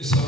Pessoal,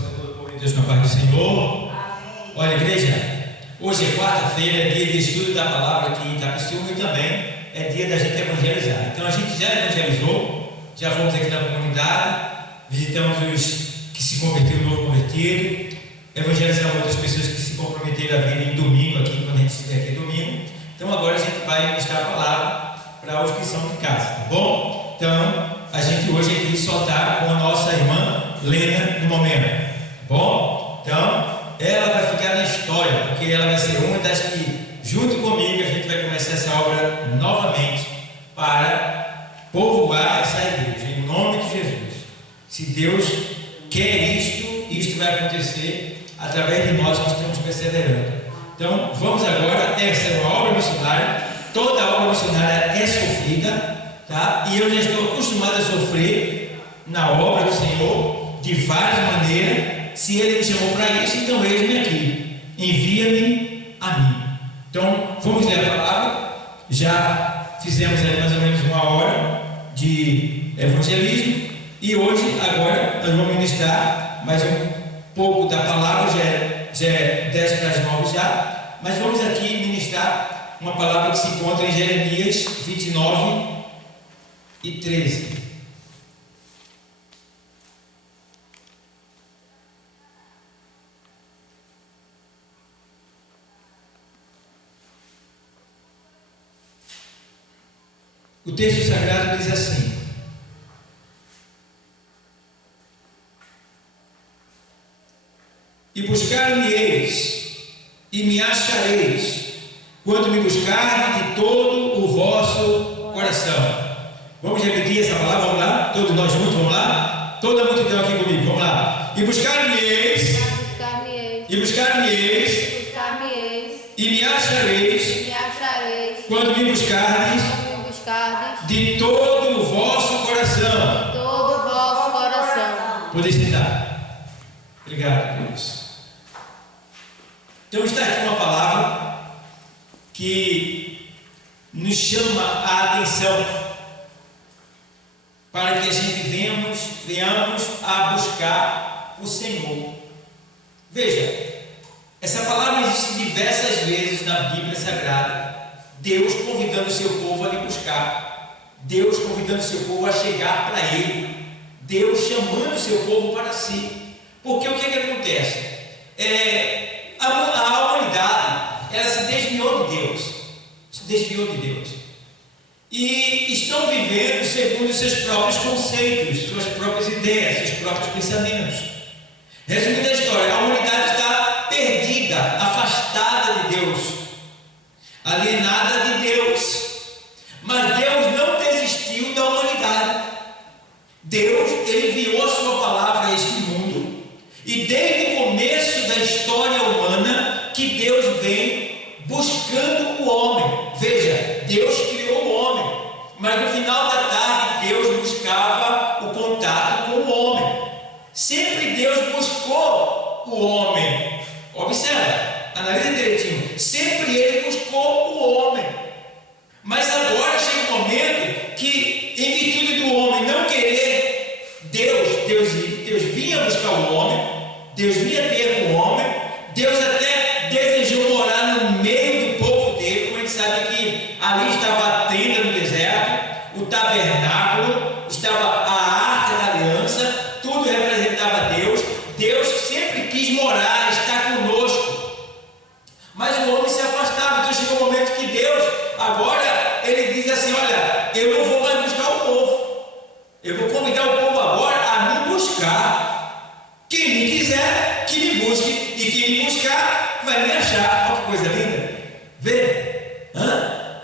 Deus na paz do Senhor. Amém. Olha, igreja, hoje é quarta-feira, é dia de estudo da palavra aqui em Itapeciúma e também é dia da gente evangelizar. Então a gente já evangelizou, já fomos aqui na comunidade, visitamos os que se converteram, novo convertido, evangelizamos outras pessoas que se comprometeram a vir em domingo aqui, quando a gente estiver aqui domingo. Então agora a gente vai ministrar a palavra para os que são de casa, tá bom? Então a gente hoje aqui só está com a nossa irmã Lena no momento, tá bom? Então ela vai ficar na história, porque ela vai ser uma das que, junto comigo, a gente vai começar essa obra novamente para povoar essa igreja, em nome de Jesus. Se Deus quer isto vai acontecer através de nós que estamos perseverando. Então vamos agora, essa é uma obra missionária, toda obra missionária é sofrida, tá? E eu já estou acostumado a sofrer na obra do Senhor de várias maneiras. Se Ele me chamou para isso, então eis-me aqui, envia-me a mim. Então vamos ler a palavra. Já fizemos aí mais ou menos uma hora de evangelismo e hoje, agora, nós vamos ministrar mais um pouco da palavra. Já é 10 para as 9 já, mas vamos aqui ministrar uma palavra que se encontra em Jeremias 29 e 13. O texto sagrado diz assim: e buscar-me-eis, e me achareis, quando me buscarem de todo o vosso coração. Vamos repetir essa palavra, vamos lá? Todos nós juntos, vamos lá? Toda a multidão aqui comigo, vamos lá. E buscar-me-eis, e buscar-me-eis, e me achareis, quando me buscardes de todo o vosso coração. Podem sentar. Obrigado, Deus. Então está aqui uma palavra que nos chama a atenção para que a gente venhamos a buscar o Senhor. Veja, essa palavra existe diversas vezes na Bíblia Sagrada. Deus convidando o seu povo a lhe buscar, Deus convidando o seu povo a chegar para Ele, Deus chamando o seu povo para si. Porque o que acontece? A humanidade, ela se desviou de Deus, e estão vivendo segundo os seus próprios conceitos, suas próprias ideias, seus próprios pensamentos. Resumindo a história, a humanidade está perdida, afastada de Deus, alienada de Deus. Mas Deus não desistiu da humanidade. Deus, Ele enviou a sua palavra a este mundo, e desde o começo da história humana que Deus vem buscando o homem. Veja, Deus criou o homem, mas no final da tarde Deus buscava o contato com o homem. Sempre Deus buscou o homem. Observa, analisa direitinho. Sempre Ele buscou o homem. Mas agora chega um momento que, em virtude do homem não querer Deus vinha buscar o homem, Deus vinha ter com o homem, Deus até desejou morar no meio do povo dele. Como a gente sabe que ali estava a tenda no deserto, o tabernáculo, estava a arca da aliança, tudo representava Deus. Deus sempre quis morar, estar conosco, mas o homem se afastava. Então chegou um momento que Deus, agora, Ele diz assim: olha, eu não vou mais buscar o povo, eu vou convidar o povo agora a me buscar. Quem me quiser, que me busque, e quem me buscar, vai me achar. Olha que coisa linda. Vê?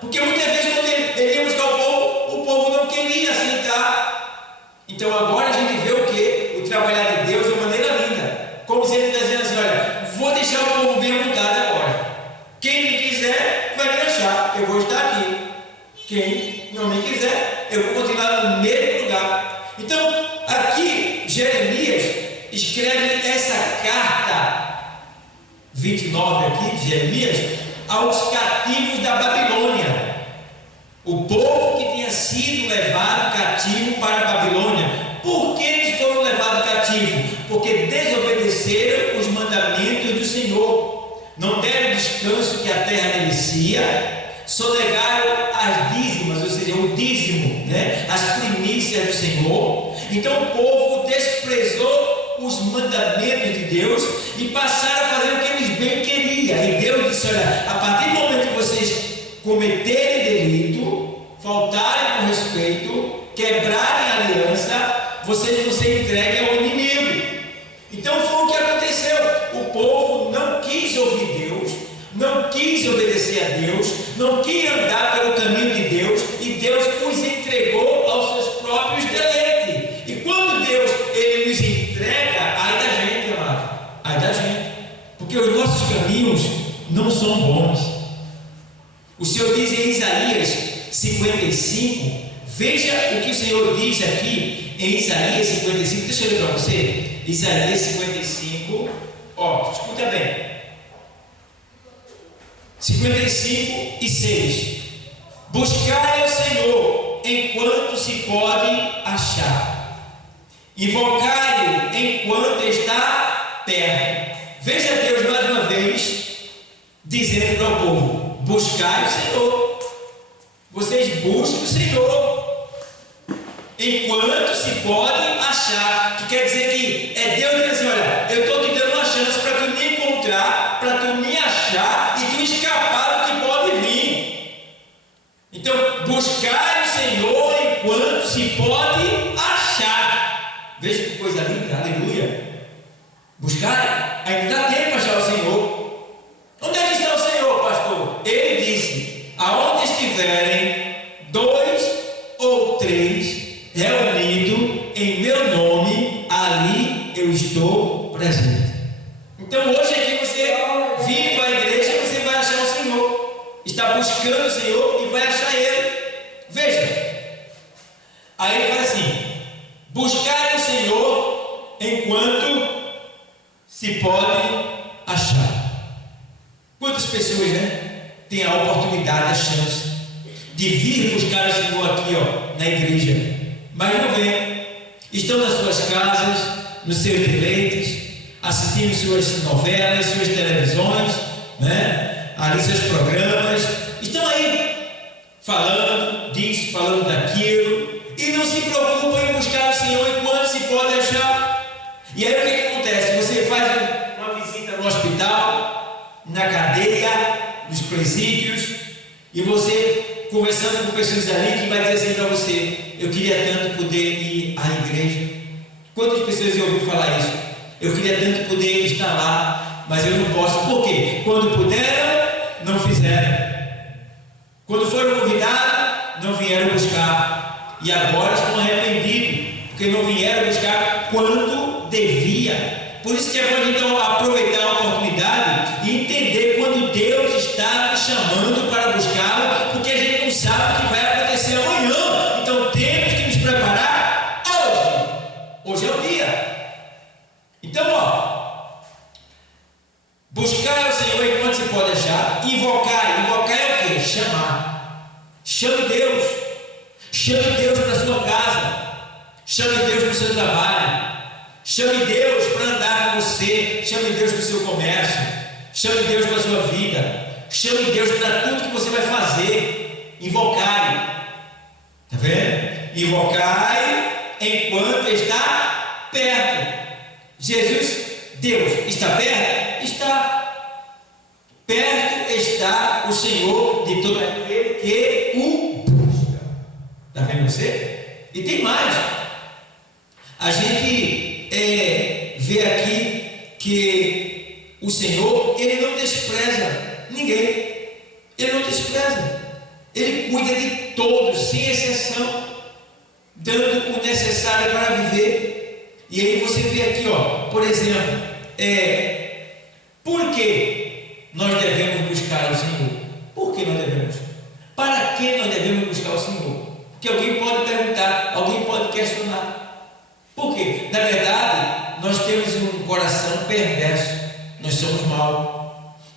Porque muitas vezes quando ele ia buscar o povo não queria aceitar. Então agora a gente vê o que? O trabalhar de Deus de uma maneira linda. Como se Ele está dizendo assim: olha, vou deixar o povo bem à vontade agora. Quem me quiser, vai me achar. Eu vou estar aqui. Quem não me quiser, eu vou continuar no mesmo lugar. Então, aqui, Jeremias escreve essa carta 29 aqui de Jeremias aos cativos da Babilônia, o povo que tinha sido levado cativo para a Babilônia. Por que eles foram levados cativos? Porque desobedeceram obedeceram os mandamentos do Senhor, não deram descanso que a terra merecia, sonegaram as dízimas, ou seja, o dízimo, né? As primícias do Senhor. Então o povo desprezou os mandamentos de Deus e passaram a fazer o que eles bem queriam. E Deus disse: olha, a partir do momento que vocês cometerem delito, faltarem com respeito, quebrarem a aliança, vocês vão ser entregues ao inimigo. Então foi o que aconteceu. O povo não quis ouvir Deus, não quis obedecer a Deus, não quis andar pelo caminho de Deus, e Deus os entregou aos seus próprios deleites. E quando Deus ele nos entrega, ai da gente, amado, ai da gente, porque os nossos caminhos não são bons. O Senhor diz em Isaías 55, veja o que o Senhor diz aqui em Isaías 55, deixa eu ler para você. Isaías 55, ó, escuta bem, 55 e 6. Buscai ao Senhor enquanto se pode achar, invocai-o enquanto está perto. Veja Deus mais uma vez dizendo para o povo: buscai o Senhor. Vocês busquem o Senhor enquanto se pode achar, que quer dizer que é Deus dizendo assim: olha, eu estou te dando uma chance para tu me encontrar, para tu me achar e tu escapar do que pode vir. Então, buscar o Senhor enquanto se pode achar. Veja que coisa linda, aleluia. Buscar, ainda dá tempo para achar o Senhor. Onde é que está o Senhor, pastor? Ele disse: aonde estiverem dois ou três reunidos em meu nome, ali eu estou presente. Então hoje aqui você vindo à igreja, você vai achar o Senhor, está buscando o Senhor e vai achar Ele. Veja, aí ele fala assim: buscar o Senhor enquanto se pode achar. Quantas pessoas, né, têm a oportunidade, a chance de vir buscar o Senhor aqui, ó, na igreja, mas não vem, estão nas suas casas, nos seus deleites, assistindo suas novelas, suas televisões, né? Ali seus programas, estão aí falando disso, falando daquilo, e não se preocupam em buscar o Senhor enquanto se pode achar. E aí o que acontece? Você faz uma visita no hospital, na cadeia, nos presídios, e você conversando com pessoas ali que vai dizer assim para você: eu queria tanto poder ir à igreja. Quantas pessoas eu ouvi falar isso? Eu queria tanto poder estar lá, mas eu não posso. Por quê? Quando puderam, não fizeram. Quando foram convidados, não vieram buscar. E agora estão arrependidos, porque não vieram buscar quando devia. Por isso que é bom então aproveitar a oportunidade e entender quando Deus está nos chamando para buscá-lo, porque a gente não sabe o que vai acontecer amanhã. Então temos que nos preparar hoje. Hoje é o dia. Então, ó, buscar o Senhor enquanto se pode achar, invocar. Invocar é o quê? Chamar. Chame Deus. Chame Deus para a sua casa. Chame Deus para o seu trabalho. Chame Deus para andar com você. Chame Deus para o seu comércio. Chame Deus para a sua vida. Chame Deus para tudo que você vai fazer. Invocai. Está vendo? Invocai enquanto está perto. Jesus, Deus, está perto? Está. Perto está o Senhor de todo aquele que o busca. Está vendo você? E tem mais. A gente vê aqui que o Senhor, Ele não despreza ninguém. Ele não despreza. Ele cuida de todos, sem exceção, dando o necessário para viver. E aí você vê aqui, ó, por exemplo, por que nós devemos buscar o Senhor? Por que nós devemos? Para que nós devemos buscar o Senhor? Porque alguém pode perguntar, alguém pode questionar. Por quê? Na verdade, nós temos um coração perverso, nós somos maus.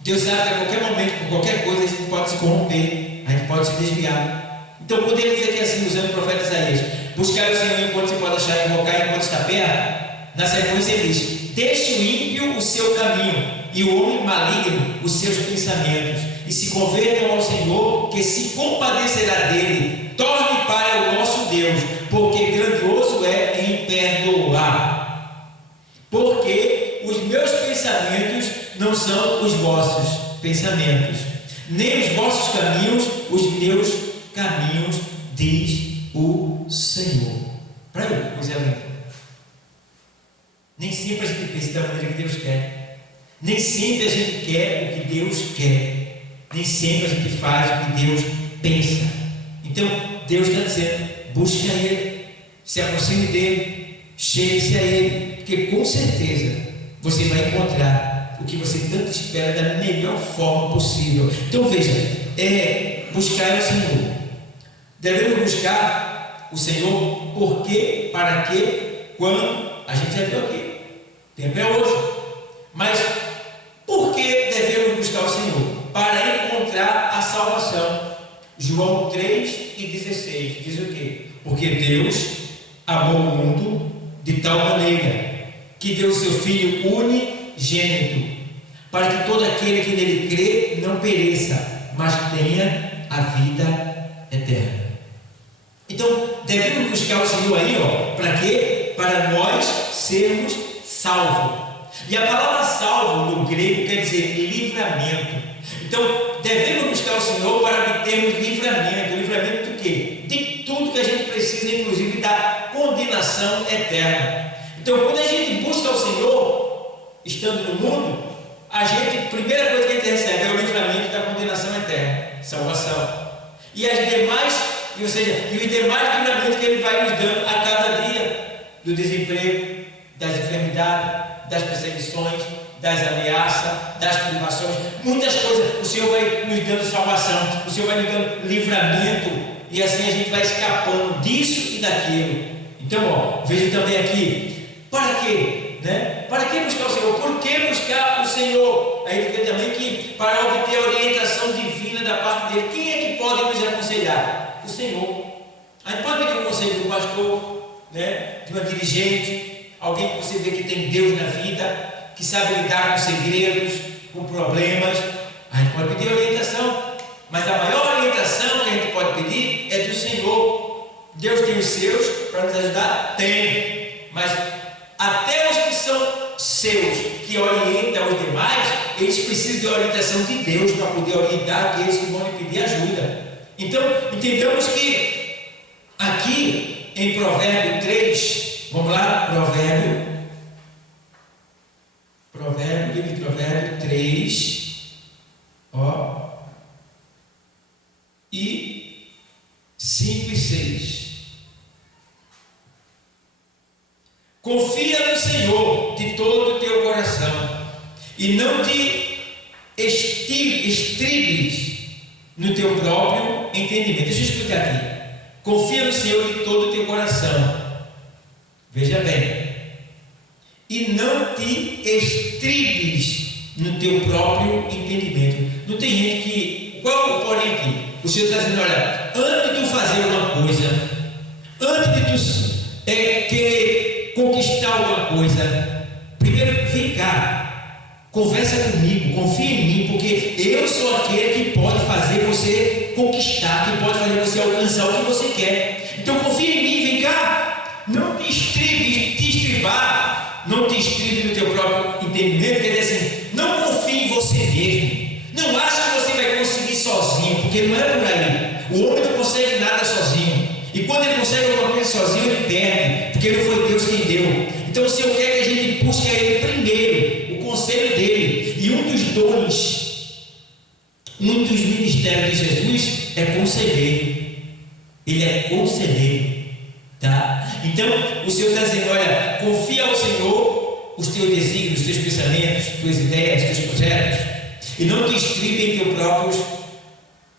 Deus sabe que a qualquer momento, com qualquer coisa, a gente pode se corromper, a gente pode se desviar. Então, quando ele diz aqui assim, usando o profeta Isaías: buscar o Senhor enquanto se pode achar, invocar enquanto está perto, na sequência ele diz: deixe o ímpio o seu caminho e o homem maligno os seus pensamentos, e se convertam ao Senhor, que se compadecerá dele. Torne para o nosso Deus, porque grandioso é em perdoar. Porque os meus pensamentos não são os vossos pensamentos, nem os vossos caminhos os meus caminhos, diz o Senhor. Para aí, coisa linda. Nem sempre a gente pensa da maneira que Deus quer. Nem sempre a gente quer o que Deus quer. Nem sempre a gente faz o que Deus pensa. Então, Deus está dizendo: busque a Ele, se aproxime dEle, chegue-se a Ele, porque com certeza você vai encontrar o que você tanto espera da melhor forma possível. Então, veja, buscar o Senhor. Devemos buscar o Senhor por quê, para quê, quando. A gente já viu aqui. O tempo é hoje. Mas por que devemos buscar o Senhor? Para encontrar a salvação. João 3:16 diz o quê? Porque Deus amou o mundo de tal maneira que deu o seu Filho unigênito, para que todo aquele que nele crê não pereça, mas tenha a vida eterna. Então, devemos buscar o Senhor aí, para quê? Para nós sermos salvos. E a palavra salvo no grego quer dizer livramento. Então, devemos buscar o Senhor para obtermos livramento. Livramento do quê? De tudo que a gente precisa, inclusive da condenação eterna. Então, quando a gente busca o Senhor, estando no mundo, a primeira coisa que a gente recebe é o livramento da condenação eterna, salvação. E os demais livramentos que Ele vai nos dando a cada dia, do desemprego, das enfermidades, das perseguições, das ameaças, das privações, muitas coisas. O Senhor vai nos dando salvação, o Senhor vai nos dando livramento, e assim a gente vai escapando disso e daquilo. Então, veja também aqui, para quê? Para que buscar o Senhor? Por que buscar o Senhor? Aí vê também que para obter a orientação divina da parte dele. Quem é que pode nos aconselhar? O Senhor. A gente pode pedir um conselho do pastor, de uma dirigente, alguém que você vê que tem Deus na vida, que sabe lidar com segredos, com problemas. A gente pode pedir orientação, mas a maior orientação que a gente pode pedir é do Senhor. Deus tem os seus para nos ajudar? Tem, mas até os que são seus, que orientam os demais, eles precisam de orientação de Deus para poder orientar aqueles que vão lhe pedir ajuda. Então, entendamos que aqui em Provérbio 3, vamos lá, livro de Provérbio 3, e 5 e 6. Confia no Senhor de todo o teu coração, e não te estribes no teu próprio entendimento. Deixa eu explicar aqui. Confia no Senhor de todo o teu coração. Veja bem. E não te estribes no teu próprio entendimento. Não tem gente que... Qual é o porém aqui? O Senhor está dizendo: olha, antes de tu fazer alguma coisa, antes de tu querer conquistar alguma coisa, primeiro vem cá, conversa comigo, confia em mim, porque eu sou aquele que pode fazer você conquistar, que pode fazer você alcançar o que você quer. Então confia em mim, vem cá, não te estribes, não te estribe no teu próprio entendimento. Quer dizer assim, não confie em você mesmo, não acha que você vai conseguir sozinho, porque não é por aí. O homem não consegue nada sozinho, e quando ele consegue alguma coisa sozinho, ele perde, porque não foi Deus quem deu. Então o Senhor quer que a gente busque a Ele primeiro, o conselho dele. E um dos dons, um dos ministérios de Jesus é conselheiro. Ele é conselheiro, tá? Então o Senhor está dizendo: olha, confia ao Senhor os teus desígnios, os teus pensamentos, as tuas ideias, os teus projetos, e não te estribe em teus próprios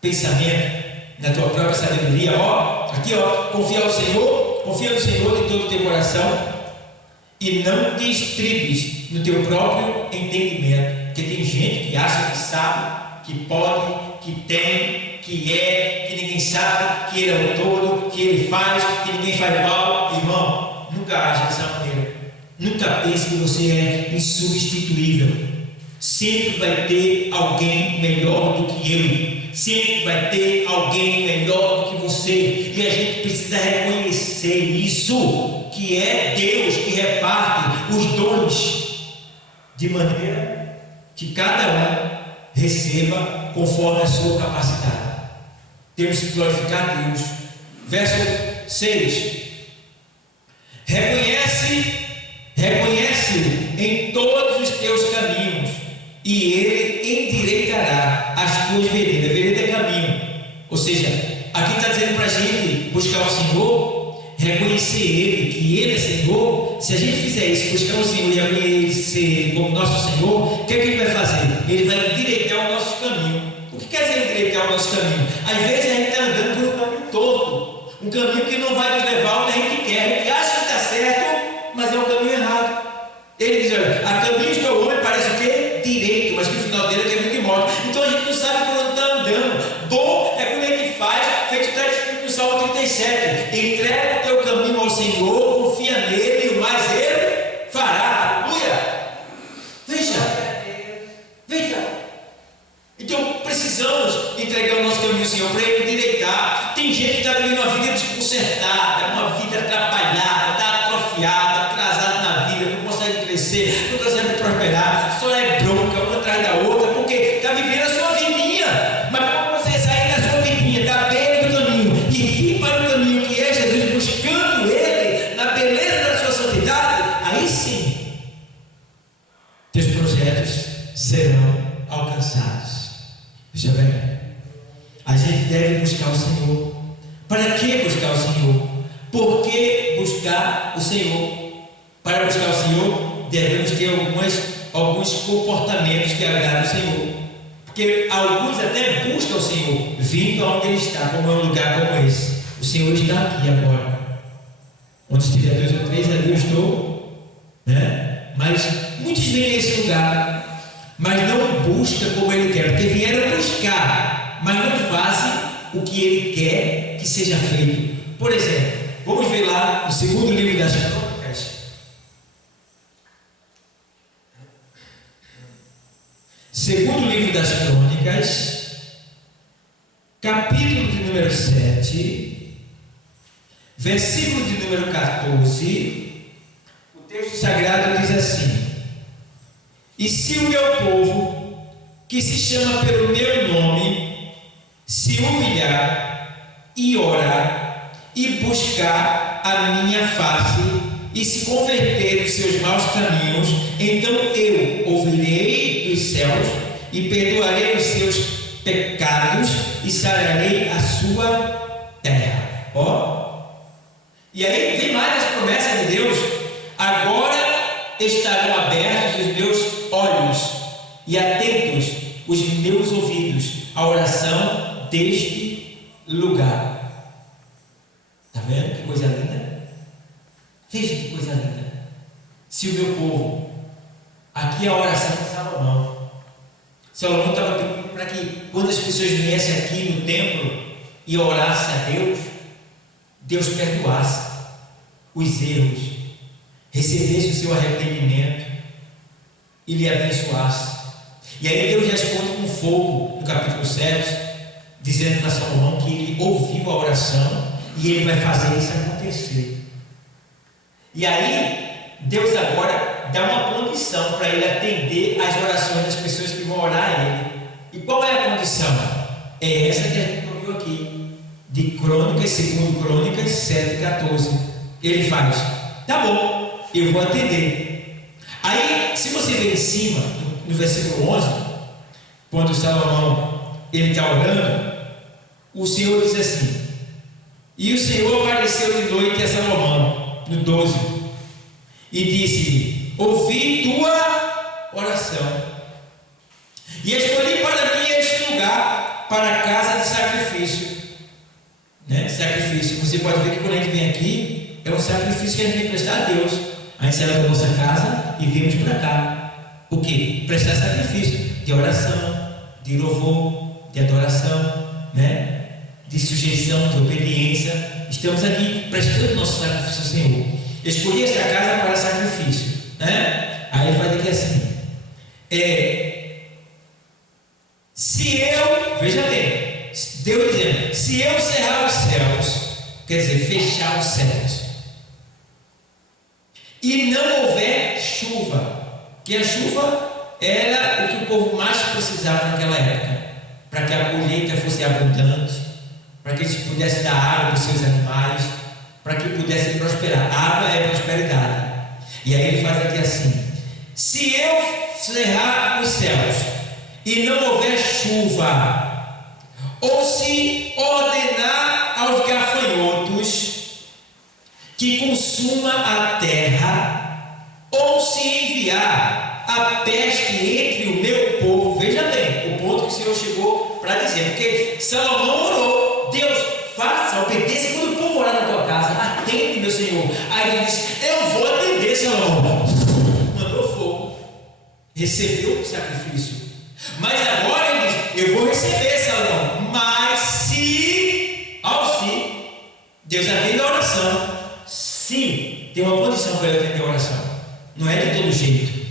pensamentos, na tua própria sabedoria. Confia no Senhor de todo o teu coração, e não te estribes no teu próprio entendimento. Porque tem gente que acha que sabe, que pode, que tem, que ninguém sabe, que ele é o todo, que ele faz, que ninguém faz mal. Irmão, nunca age dessa maneira. Nunca pense que você é insubstituível. Sempre vai ter alguém melhor do que eu. Sempre vai ter alguém melhor do que você. E a gente precisa reconhecer isso, que é Deus que reparte os dons de maneira que cada um receba conforme a sua capacidade. Temos que glorificar Deus. Verso 6. Reconhece-o em todos os teus caminhos, e ele endireitará as tuas veredas. Vereda é caminho. Ou seja, aqui está dizendo para a gente buscar o Senhor, reconhecer Ele, que Ele é Senhor. Se a gente fizer isso, buscar o Senhor e reconhecer Ele como nosso Senhor, o que é que Ele vai fazer? Ele vai endireitar o nosso caminho. O que quer dizer endireitar o nosso caminho? Às vezes a gente está andando por um caminho torto, um caminho que não vai nos levar onde a gente quer. A gente acha que está certo, mas é um caminho errado. Ele diz: olha, a caminhos do homem parece o quê? Direito, mas que no final dele é caminho de morte. Então a gente não sabe por onde está andando. Bom é quando a gente faz, feito está escrito no Salmo 37: entrega o teu caminho ao Senhor, confia nele, e o mais ele fará. Aleluia! Veja. Então precisamos entregar o nosso caminho ao Senhor para Ele endireitar. Tem gente que está vivendo uma vida desconcertada, uma vida atrapalhada, está atrofiada, atrasada na vida, não consegue crescer, não consegue prosperar, só é bronca uma atrás da outra, porque está vivendo a sua vidinha. Mas quando você sair da sua vidinha, da beira do caminho, e vir para o caminho que é Jesus, buscando Ele, na beleza da sua santidade, aí sim, teus projetos serão alcançados. Veja bem, a gente deve buscar o Senhor. Para que buscar o Senhor? Por que buscar o Senhor? Para buscar o Senhor, devemos ter alguns comportamentos que agradam o Senhor. Porque alguns até buscam o Senhor, vindo aonde Ele está, como é um lugar como esse. O Senhor está aqui agora. Onde estiver 2 ou 3, ali eu estou. Mas muitos vêm nesse lugar, mas não buscam como Ele quer, porque vieram buscar, mas não fazem o que Ele quer que seja feito. Por exemplo, vamos ver lá no segundo livro das Crônicas. Segundo livro das Crônicas, capítulo de número 7, versículo de número 14, o texto sagrado diz assim: e se o meu povo, que se chama pelo meu nome, se humilhar e orar e buscar a minha face e se converter dos seus maus caminhos, então eu ouvirei dos céus e perdoarei os seus pecados e sararei a sua terra. E aí vem mais as promessas de Deus: agora estarão abertos os meus olhos e atentos os meus ouvidos à oração deste lugar. Está vendo que coisa linda? Veja que coisa linda. Se o meu povo, aqui é a oração de Salomão. Salomão estava pedindo para que quando as pessoas viessem aqui no templo e orassem a Deus, Deus perdoasse os erros, recebesse o seu arrependimento e lhe abençoasse. E aí Deus responde com fogo no capítulo 7, dizendo para Salomão que ele ouviu a oração e ele vai fazer isso acontecer. E aí Deus agora dá uma condição para ele atender às orações das pessoas que vão orar a ele. E qual é a condição? É essa que a gente ouviu aqui, de Crônicas, segundo Crônicas 7,14. Ele faz: tá bom, eu vou atender. Aí, se você ver em cima, no versículo 11, quando Salomão ele está orando, o Senhor diz assim: e o Senhor apareceu de noite a Salomão, no 12, e disse-lhe: ouvi tua oração e escolhi para mim este lugar para a casa de sacrifício. Sacrifício, você pode ver que quando a gente vem aqui, é um sacrifício que a gente tem que prestar a Deus. A gente sai da nossa casa e viemos para cá. O que? Prestar sacrifício de oração, de louvor, de adoração, de sujeição, de obediência. Estamos aqui prestando nosso sacrifício ao Senhor. Escolhi esta casa para sacrifício. né? Aí ele faz aqui assim: se eu, veja bem, Deus dizendo, se eu cerrar os céus, quer dizer, fechar os céus, e não houver chuva, que a chuva era o que o povo mais precisava naquela época, para que a colheita fosse abundante, para que eles pudessem dar água para os seus animais, para que pudessem prosperar. A água é prosperidade. E aí ele faz aqui assim: se eu cerrar os céus e não houver chuva, ou se ordenar aos gafanhotos que consuma a terra, ou se enviar a peste entre o meu povo. Veja bem o ponto que o Senhor chegou para dizer, porque Salomão orou: Deus, faça, obedeça quando o povo orar na tua casa, atende, meu Senhor. Aí ele disse: eu vou atender, Salomão. Mandou fogo, recebeu o sacrifício. Mas agora ele diz: eu vou receber, Salomão, mas se Deus atende a oração, sim, tem uma condição para ele atender a oração, não é de todo jeito.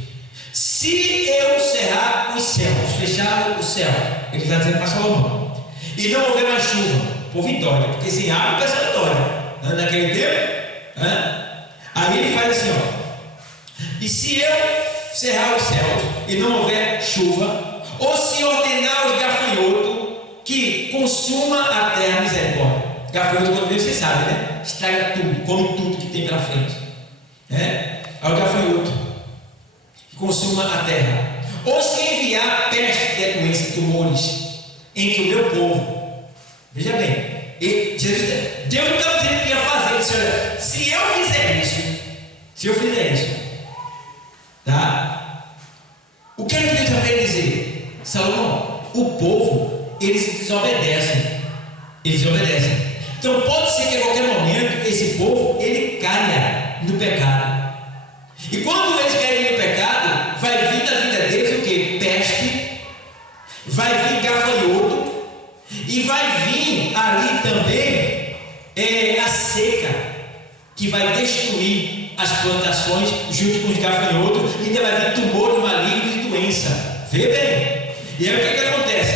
Se eu cerrar os céus, fechar o céu, ele está dizendo para Salomão, e não houver mais chuva, o povo dorme, porque sem água o pessoal dorme, naquele tempo, aí ele faz assim, e se eu cerrar os céus e não houver chuva, ou se ordenar os gafanhotos que consuma a terra, misericórdia. Gafanhoto, quando vem, você sabe, né? Estraga tudo, come tudo que tem pela frente, né? Aí o gafanhoto que consuma a terra, ou se enviar peste, que é doença, tumores, entre o meu povo. Veja bem, Deus não está dizendo que ia fazer. Ele disse: olha, se eu fizer isso, tá? O que Deus está querendo dizer? Salomão, o povo, eles desobedecem. Então pode ser que a qualquer momento esse povo ele caia no pecado. E quando eles caírem no pecado, vai vir na vida deles o que? Peste, vai vir gafanhoto, e vai vir ali também a seca, que vai destruir as plantações junto com os gafanhotos, e ainda vai vir tumor maligno e doença. Vê bem. E aí o que acontece?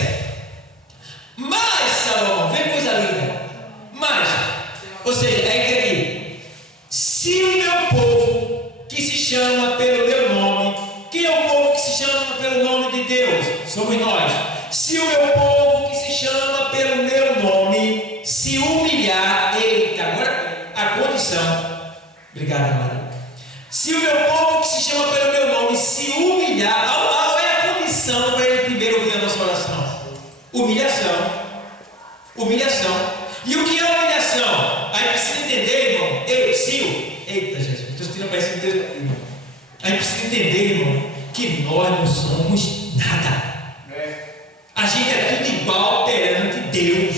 Mas, Salomão, vem coisa linda. Mas, ou seja, é que aqui, se o meu povo que se chama pelo meu nome, quem é o povo que se chama pelo nome de Deus? Somos nós. Se o meu povo que se chama pelo meu nome se humilhar, eita, agora a condição. Obrigado, Maria. Se o meu povo que se chama pelo meu nome se humilhar, qual é a condição para ele primeiro ouvir a nossa oração? Humilhação. E o que é humilhação? Aí precisa entender, irmão. Eita, Jesus, estou sentindo para esse Deus. Aí precisa entender, irmão, que nós não somos nada. A gente é tudo igual perante Deus.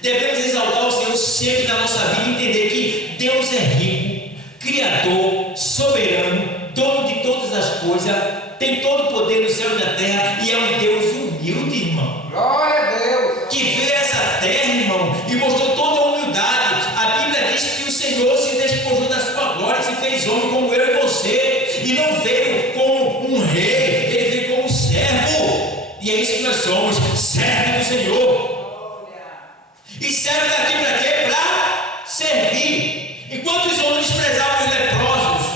Devemos exaltar o Senhor sempre na nossa vida e entender que Deus é rico, Criador, soberano, dono de todas as coisas, tem todo o poder no céu e na terra, e é um Deus humilde, irmão. Glória a Deus. Que veio a essa terra, irmão, e mostrou toda a humildade. A Bíblia diz que o Senhor se despojou da sua glória e se fez homem como eu e você, e não veio como um rei, ele veio como um servo. E é isso que nós somos, servos do Senhor. E serve daqui para quê? Para servir. Enquanto os homens desprezavam os leprosos,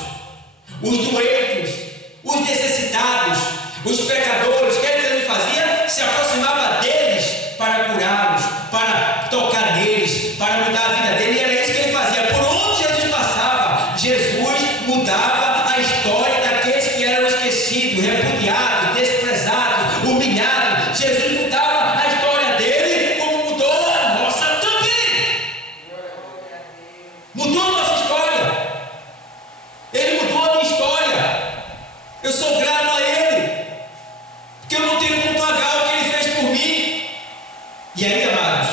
os doentes, os necessitados, os pecadores, o que ele fazia? Se aproximava deles para curá-los, para tocar neles, para mudar a vida dele. E era isso que ele fazia. Por onde Jesus passava, Jesus mudava a história daqueles que eram esquecidos, repudiados, desprezados, humilhados. Jesus mudava a história dele, como mudou a nossa também. Mudou a nossa história. Ele mudou a minha história. Eu sou grato a ele, porque eu não tenho como pagar o que ele fez por mim. E aí, amados,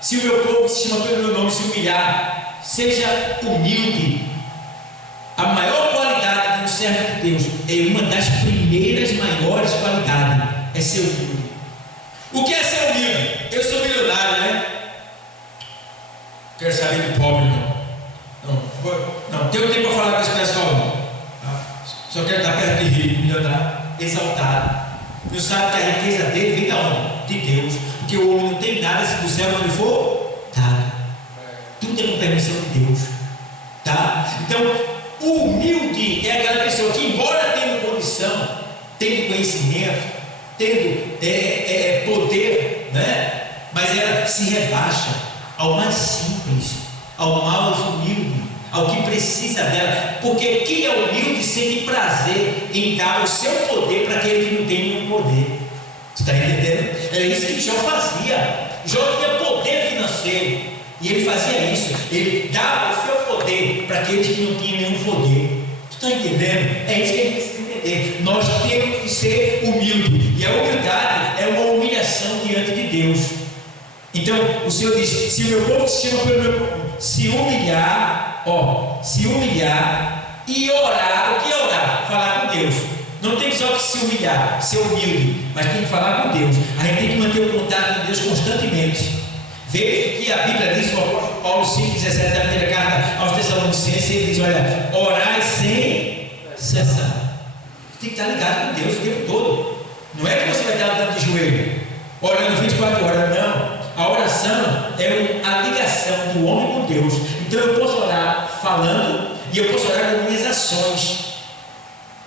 se o meu povo que se chama pelo meu nome se humilhar, seja humilde. A maior qualidade de um servo de Deus, é uma das primeiras maiores qualidades, é ser humilde. O que é ser humilde? Eu sou milionário, né? Quero saber do pobre, não. Não tenho tempo para falar com esse pessoal, não. Só quer estar perto de rico, milionário, exaltado. Não sabe que a riqueza dele vem da onde? De Deus. Porque o homem não tem nada se do céu não lhe for dado. Tudo é com permissão de Deus. Tá? Então, o humilde é aquela pessoa que, embora tenha condição, tendo conhecimento, tendo poder, né? Mas ela se rebaixa ao mais simples, ao mais humilde, ao que precisa dela. Porque quem é humilde sente prazer em dar o seu poder para aquele que não tem nenhum poder. Você está entendendo? É isso que Jó fazia. Jó tinha poder financeiro e ele fazia isso. Ele dava o seu poder para aqueles que não tinham nenhum poder. Você está entendendo? É isso que a gente precisa entender. Nós temos que ser humildes, e a humildade é uma humilhação diante de Deus. Então o Senhor diz: se o meu povo se chama pelo meu nome, se humilhar, se humilhar e orar. O que é orar? Falar com Deus. Não tem só que se humilhar, ser humilde, mas tem que falar com Deus. A gente tem que manter o contato com Deus constantemente. Veja que a Bíblia diz, o apóstolo Paulo 5,17 da primeira carta aos Tessalonicenses, ele diz: olha, orai sem cessar. Você tem que estar ligado com Deus o tempo todo. Não é que você vai estar andando de joelho, orando 24 horas, não. A oração é a ligação do homem com Deus. Então eu posso orar falando, e eu posso orar com minhas ações,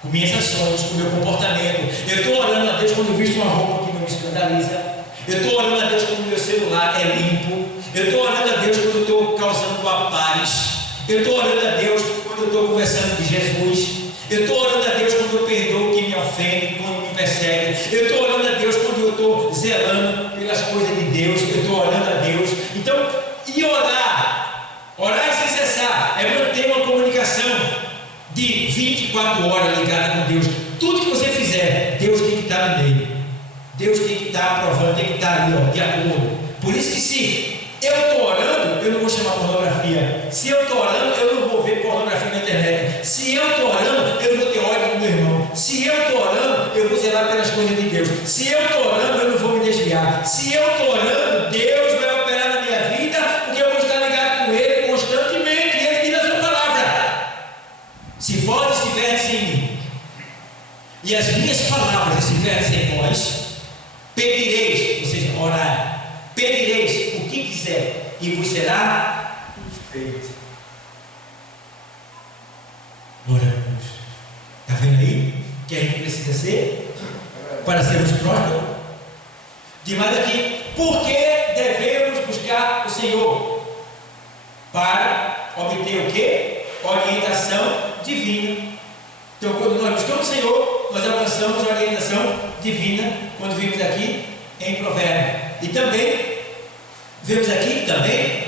com o meu comportamento. Eu estou orando a Deus quando eu visto uma roupa que não me escandaliza. Eu estou orando a Deus quando o meu celular é limpo. Eu estou orando a Deus quando eu estou causando a paz. Eu estou orando a Deus quando eu estou conversando de Jesus. Eu estou orando a Deus quando eu perdoo quem me ofende, quando me persegue. Eu estou orando a Deus quando eu estou zelando pelas coisas de Deus. Eu estou orando a Deus. Então, e orar sem cessar, é manter uma comunicação de 24 horas ligada com Deus. Tudo que você fizer, Deus tem que estar no meio. Deus tem que estar aprovando, tem que estar ali, de acordo. Por isso que se eu estou orando, eu não vou chamar pornografia. Se eu estou orando, eu não vou ver pornografia na internet. Se eu estou orando, eu não vou ter ódio do meu irmão. Se eu estou orando, eu vou zelar pelas coisas de Deus. Se eu estou orando, eu não vou me desviar. Se eu estou orando, Deus vai operar na minha vida, porque eu vou estar ligado com Ele constantemente. E Ele diz a sua palavra: se vós estiveres em mim, e as minhas palavras estiverem em vós, pedireis, ou seja, orar, pedireis o que quiser, e vos será feito. Oramos. Está vendo aí que a gente precisa ser para sermos prósperos? De maneira que, por que devemos buscar o Senhor? Para obter o que? Orientação divina. Então, quando nós buscamos o Senhor, nós alcançamos a orientação divina, quando vimos aqui em Provérbios. E também vemos aqui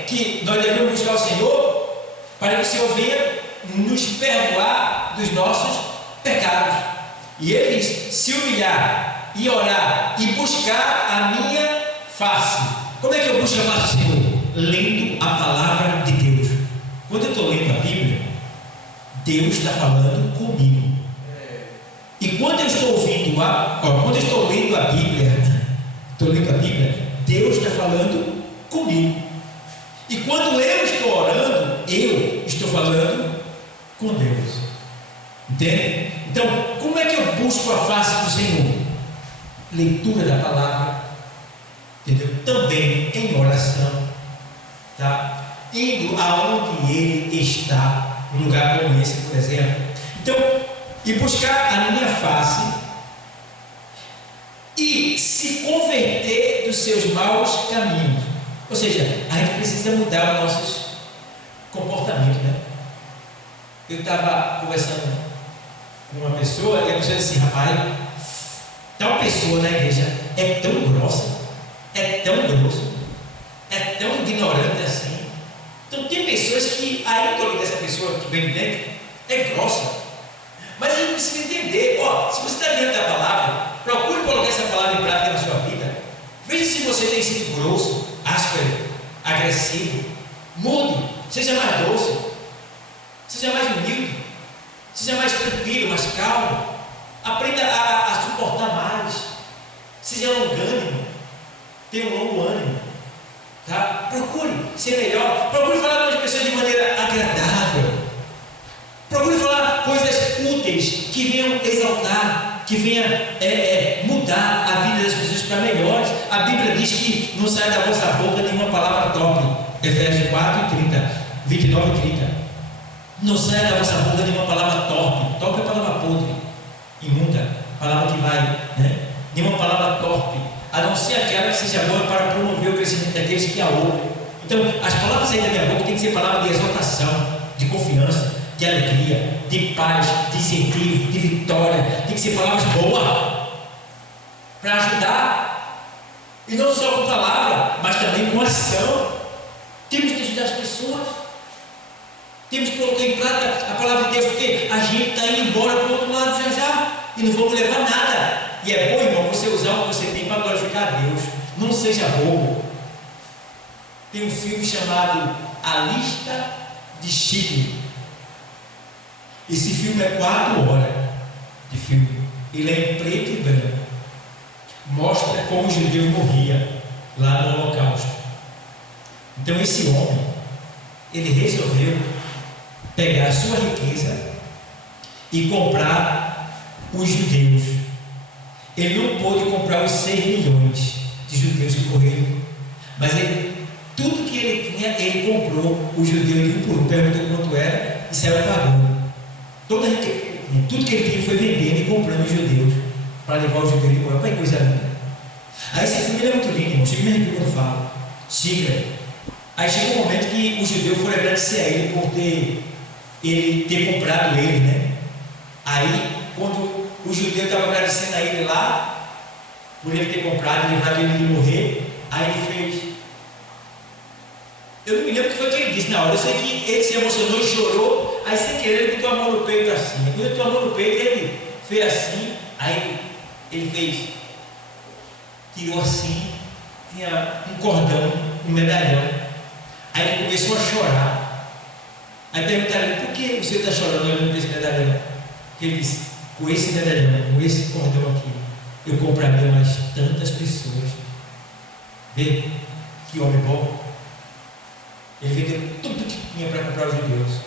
que nós devemos buscar o Senhor para que o Senhor venha nos perdoar dos nossos pecados. E Ele diz: se humilhar e orar e buscar a minha face. Como é que eu busco a face do Senhor? Lendo a palavra de Deus. Quando eu estou lendo a Bíblia, Deus está falando comigo. E quando eu estou quando eu estou lendo a Bíblia, Deus está falando comigo. E quando eu estou orando, eu estou falando com Deus. Entende? Então, como é que eu busco a face do Senhor? Leitura da palavra, entendeu? Também em oração, tá? Indo aonde Ele está, num lugar como esse, por exemplo. Então, e buscar a minha face e se converter dos seus maus caminhos. Ou seja, a gente precisa mudar os nossos comportamentos, né? Eu estava conversando com uma pessoa e a pessoa disse assim: rapaz, tal pessoa na igreja é tão grossa, é tão grosso, é tão ignorante assim. Então tem pessoas que a índole dessa pessoa que vem de dentro é grossa. Mas a gente precisa entender, se você está diante da palavra, procure colocar essa palavra em prática na sua vida. Veja se você tem sido grosso, áspero, agressivo. Mude, seja mais doce, seja mais humilde, seja mais tranquilo, mais calmo. Aprenda a suportar mais. Seja longânimo, tenha um longo ânimo. Tá? Procure ser melhor. Procure falar com as pessoas de maneira agradável. Procure falar coisas úteis úteis, que venham exaltar, que venham mudar a vida das pessoas para melhores. A Bíblia diz que não sai da vossa boca nenhuma palavra torpe. Efésios 4, 30, 29 e 30. Não sai da vossa boca nenhuma palavra torpe. Torpe é palavra podre, imunda, palavra que vai, né? Nenhuma palavra torpe, a não ser aquela que seja boa para promover o crescimento daqueles que a ouvem. Então, as palavras saírem da minha boca tem que ser palavras de exaltação, de confiança, de alegria, de paz, de incentivo, de vitória. Tem que ser palavras boas para ajudar, e não só com palavra, mas também com ação. Temos que ajudar as pessoas, temos que colocar em prática a palavra de Deus, porque a gente está indo embora para o outro lado já e não vamos levar nada. E é bom, irmão, você usar o que você tem para glorificar a Deus. Não seja bobo. Tem um filme chamado A Lista de Schindler. Esse filme é 4 horas de filme. Ele é em preto e branco. Mostra como os judeus morriam lá no Holocausto. Então esse homem, ele resolveu pegar a sua riqueza e comprar os judeus. Ele não pôde comprar os 6 milhões de judeus que morreram, mas tudo que ele tinha, ele comprou os judeus de um por um, perguntou quanto era e saiu pagando. Toda a riqueza, tudo que ele tinha foi vendendo e comprando os judeus para levar os judeus de embora. Olha que coisa linda. Aí esse filme é muito lindo, irmão. Chega mesmo quando eu falo. Chega. Aí chega um momento que os judeus foram agradecer a ele por ter comprado ele, né? Aí, quando o judeu estava agradecendo a ele lá, por ele ter comprado, livrado ele de morrer, aí ele fez. Eu não me lembro o que foi que ele disse na hora. Eu sei que ele se emocionou e chorou. Aí, sem querer, ele botou a mão no peito assim. Quando ele botou a mão no peito, ele fez assim. Aí ele fez, tirou assim, tinha um cordão, um medalhão. Aí ele começou a chorar. Aí perguntaram ele, por que você está chorando olhando para esse medalhão? Ele disse, com esse medalhão, com esse cordão aqui, eu compraria mais tantas pessoas. Vê que homem bom. Ele vendeu tudo que tinha para comprar os judeus.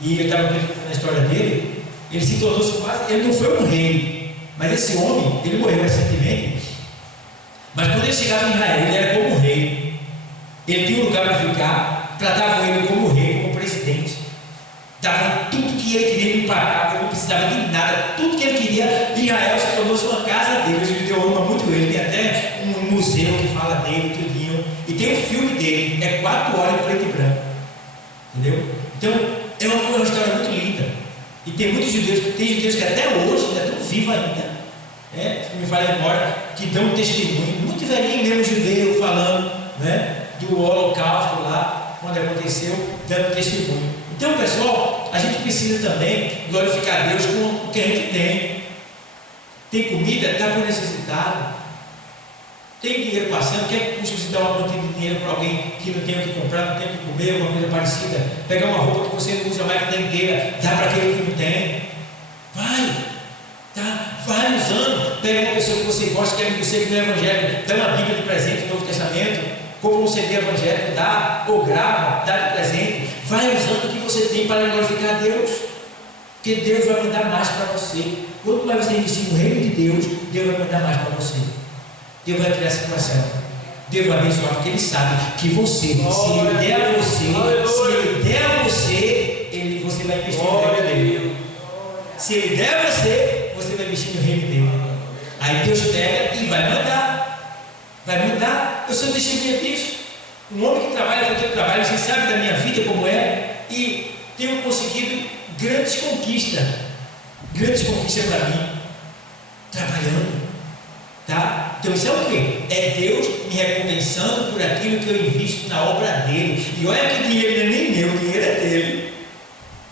E eu estava pensando na história dele, ele se tornou quase, ele não foi um rei, mas esse homem, ele morreu recentemente. Mas quando ele chegava em Israel, ele era como rei. Ele tinha um lugar para ficar, tratavam ele como rei, como presidente. Dava tudo que ele queria, ele pagava, ele não precisava de nada. Tudo que ele queria, Israel se tornou uma casa dele. O judeu ama muito ele. Tem até um museu que fala dele, tudinho. E tem um filme dele, é 4 horas em preto e branco. Entendeu? Então, é uma história muito linda. E tem muitos judeus, tem judeus que até hoje ainda estão vivos ainda. Se me fala agora, que dão um testemunho. Muito velhinho mesmo judeu falando, né, do Holocausto lá, quando aconteceu, dando testemunho. Então, pessoal, a gente precisa também glorificar a Deus com o que a gente tem. Tem comida, dá para o necessitado. Tem dinheiro passando, quer que custa você dar uma quantia de dinheiro para alguém que não tem o que comprar, não tem o que comer, alguma coisa parecida. Pegar uma roupa que você não usa mais que tem inteira, dá para aquele que não tem. Vai usando. Pega uma pessoa que você gosta, que é você que não é evangélico, dá uma Bíblia de presente do Novo Testamento, compra um CD evangélico, dá, ou grava, dá de presente. Vai usando o que você tem para glorificar a Deus, porque Deus vai mandar mais para você. Quanto mais você investir no reino de Deus, Deus vai mandar mais para você. Deus vai criar a situação. Deus vai abençoar, porque Ele sabe que você, se Ele der a você, você vai investir no reino dele. Se Ele der a você, você vai investir no reino dele. Aí Deus pega e vai mandar. Vai mandar. Eu sou testemunha disso. Um homem que trabalha com o trabalho, você sabe da minha vida como é, e tenho conseguido grandes conquistas para mim, trabalhando, tá? Então isso é o quê? É Deus me recompensando por aquilo que eu invisto na obra dele. E olha que o dinheiro não é nem meu, o dinheiro é dele.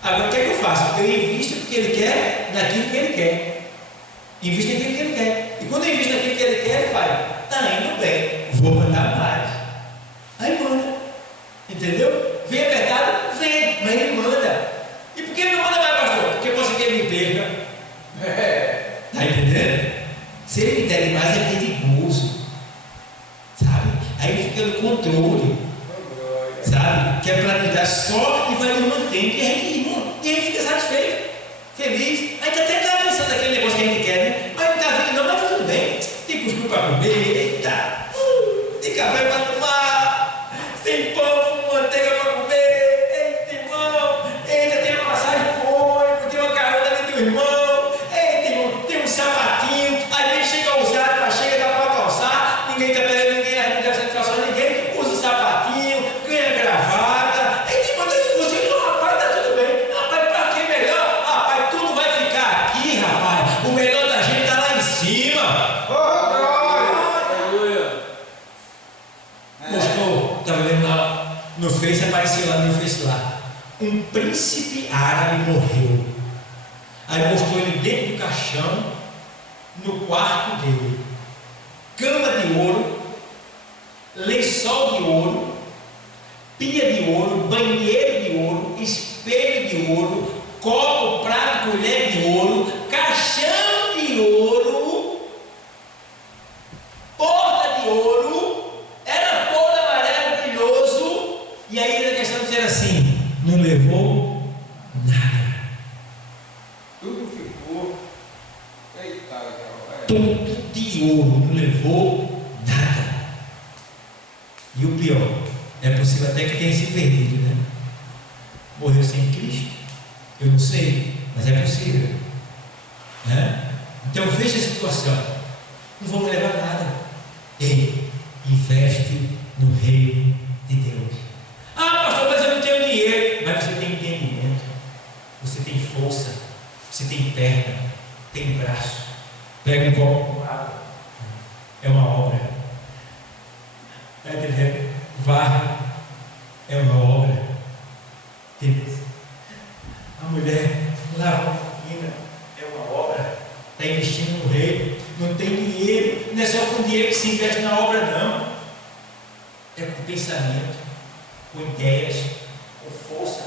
Agora o que é que eu faço? Eu invisto porque ele quer, naquilo que ele quer. Invisto naquilo que ele quer. E quando eu invisto naquilo que ele quer, ele fala, está indo bem, vou mandar mais. Aí manda, entendeu? Vem apertado, vem, mas ele manda. E por que ele não manda mais, pastor? Porque pode ser que ele me perca. Está entendendo? Se ele me der mais, ele tem de bolso, sabe? Aí ele fica no controle, sabe? Que é para me dar só e vai me manter. E a gente fica satisfeito, feliz. Aí fui para comer, eita, tem café para tomar, tem pão com manteiga para comer, eita, irmão, eita, tem uma passagem de ônibus, tem uma carona ali do irmão, eita, irmão, tem um sapatinho, aí vem chega usado, mas chega dá para calçar, ninguém está pegando ninguém, não deve ser calçando ninguém, usa o sapatinho, ganha gravata, eita, irmão, você não, rapaz, está tudo bem, rapaz, para que melhor? Rapaz, tudo vai ficar aqui, rapaz, o melhor da gente está lá em cima. Mostrou, estava vendo lá no Face, apareceu lá no Face lá, um príncipe árabe morreu. Aí mostrou ele dentro do caixão, no quarto dele, cama de ouro, lençol de ouro, pia de ouro, banheiro de ouro, espelho de ouro, copo, prato, colher de ouro, caixão de ouro, porta de ouro, era todo amarelo brilhoso, e aí a questão de dizer assim, não levou nada. Tudo ficou. Eita, Tudo de ouro, não levou nada. E o pior, é possível até que tenha se perdido, né? Morreu sem Cristo? Eu não sei, mas é possível, né? Então veja a situação, não vamos levar nada. Ei, investe no reino de Deus. Ah, pastor, mas eu não tenho dinheiro. Mas você tem entendimento, você tem força, você tem perna, tem braço. Pega um copo com água, é uma obra. Está entendendo? Varre, é uma obra. Entendeu? A mulher lava uma máquina, é uma obra. Está investindo no reino. Não tem dinheiro, não é só com dinheiro que se investe na obra, não. É com pensamento, com ideias, com força.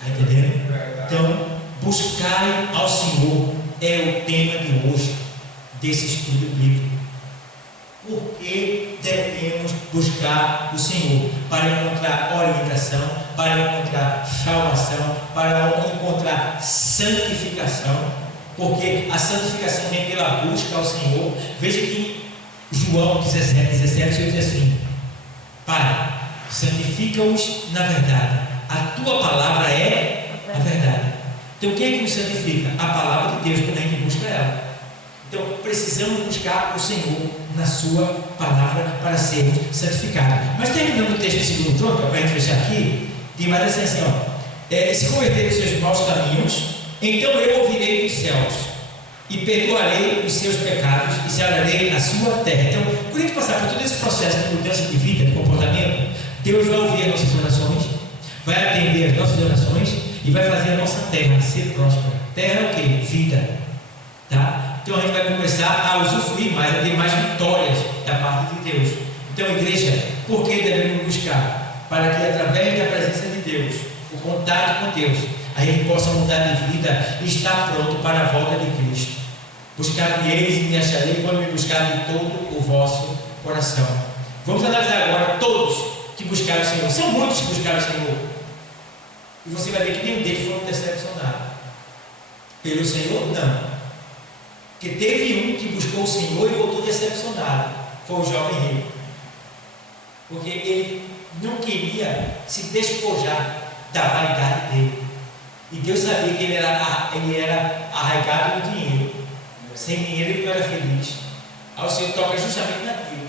Está entendendo? Então, buscai ao Senhor é o tema de hoje, desse estudo bíblico. Por que devemos buscar o Senhor? Para encontrar orientação, para encontrar salvação, para encontrar santificação. Porque a santificação vem pela busca ao Senhor. Veja que João 17 diz assim: Pai, santifica-os na verdade, a tua palavra é a verdade. Então quem é que nos santifica? A palavra de Deus, quando a gente busca ela. Então precisamos buscar o Senhor na sua palavra para sermos santificados. Mas terminando o texto de 2 João, para a gente fechar aqui, diz mais assim, se converter os seus maus caminhos, então eu ouvirei dos céus e perdoarei os seus pecados e sararei a sua terra. Então, quando a gente passar por todo esse processo de mudança de vida, de comportamento, Deus vai ouvir as nossas orações, vai atender as nossas orações e vai fazer a nossa terra ser próspera. Terra é o quê? Vida. Tá? Então a gente vai começar a usufruir mais, a ter mais vitórias da parte de Deus. Então, igreja, por que devemos buscar? Para que através da presença de Deus, o contato com Deus, a gente possa mudar de vida e estar pronto para a volta de Cristo. Buscar-me-eis e me acharei quando me buscar de todo o vosso coração. Vamos analisar agora todos que buscaram o Senhor. São muitos que buscaram o Senhor. E você vai ver que nenhum deles foram decepcionados. Pelo Senhor, não. Porque teve um que buscou o Senhor e voltou decepcionado. Foi o jovem rico. Porque ele não queria se despojar da vaidade dele. E Deus sabia que ele era arraigado no dinheiro. Sem dinheiro ele não era feliz. Aí o Senhor toca justamente naquilo.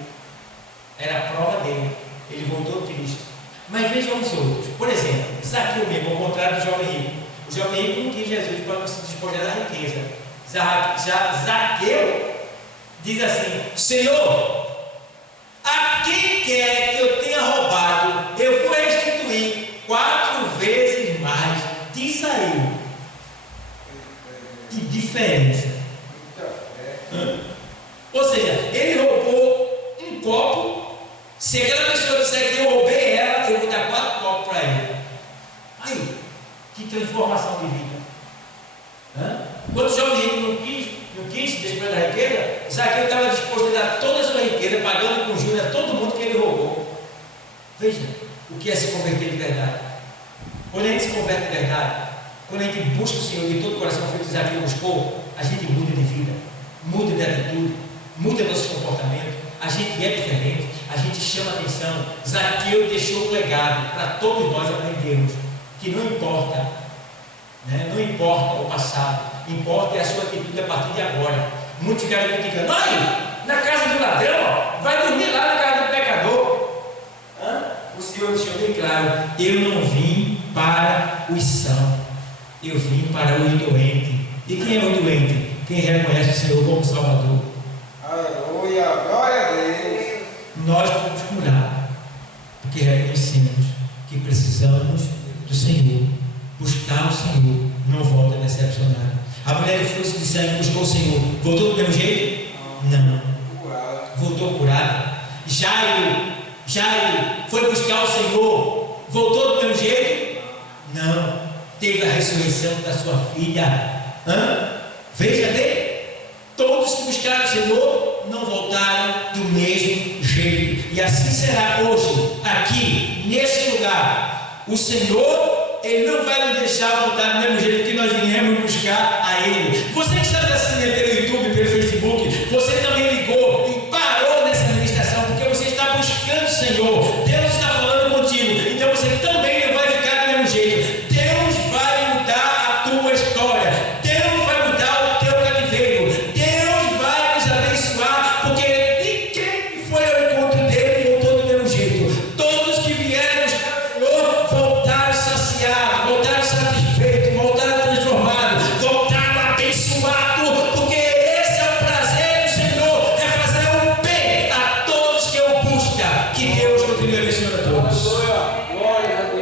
Era a prova dele. Ele voltou triste. Mas vejam os outros. Por exemplo, Zaqueu mesmo, ao contrário do jovem rico. O jovem rico não quis Jesus para não se despojar da riqueza. Zaqueu diz assim: Senhor, a quem quer que eu tenha roubado, eu vou restituir 4 vezes mais. Diz aí. Que diferença. Ou seja, ele roubou um copo. Se aquela pessoa disser que eu roubei ela, eu vou dar 4 copos para ele. Aí, que transformação de vida. Quando o jovem rico não quis se desprender da riqueza, Zaqueu estava disposto a dar toda a sua riqueza, pagando com juros a todo mundo que ele roubou. Veja o que é se converter de verdade. Quando a gente se converte de verdade, quando a gente busca o Senhor de todo o coração, feito Zaqueu buscou, a gente muda de vida, muda de atitude, muda nossos comportamentos. gente é diferente, a gente chama atenção. Zaqueu deixou um legado para todos nós aprendermos que não importa, né? Não importa o passado, importa é a sua atitude a partir de agora. Muitos ficaram criticando: olha, na casa do ladrão, vai dormir lá na casa do pecador. O Senhor deixou bem claro: eu não vim para os sãos, eu vim para os doentes. E quem é o doente? Quem reconhece o Senhor como Salvador. Aleluia, glória a Deus. Nós vamos curar, porque reconhecemos que precisamos do Senhor. Buscar o Senhor, não volta decepcionado. A mulher do fluxo de sangue buscou o Senhor, voltou do mesmo jeito? Não. Voltou curada. Jairo foi buscar o Senhor, voltou do mesmo jeito? Não. Teve a ressurreição da sua filha. Veja bem, todos que buscaram o Senhor não voltaram do mesmo jeito. E assim será hoje, aqui, nesse lugar. O Senhor, Ele não vai nos deixar voltar do mesmo jeito que nós viemos buscar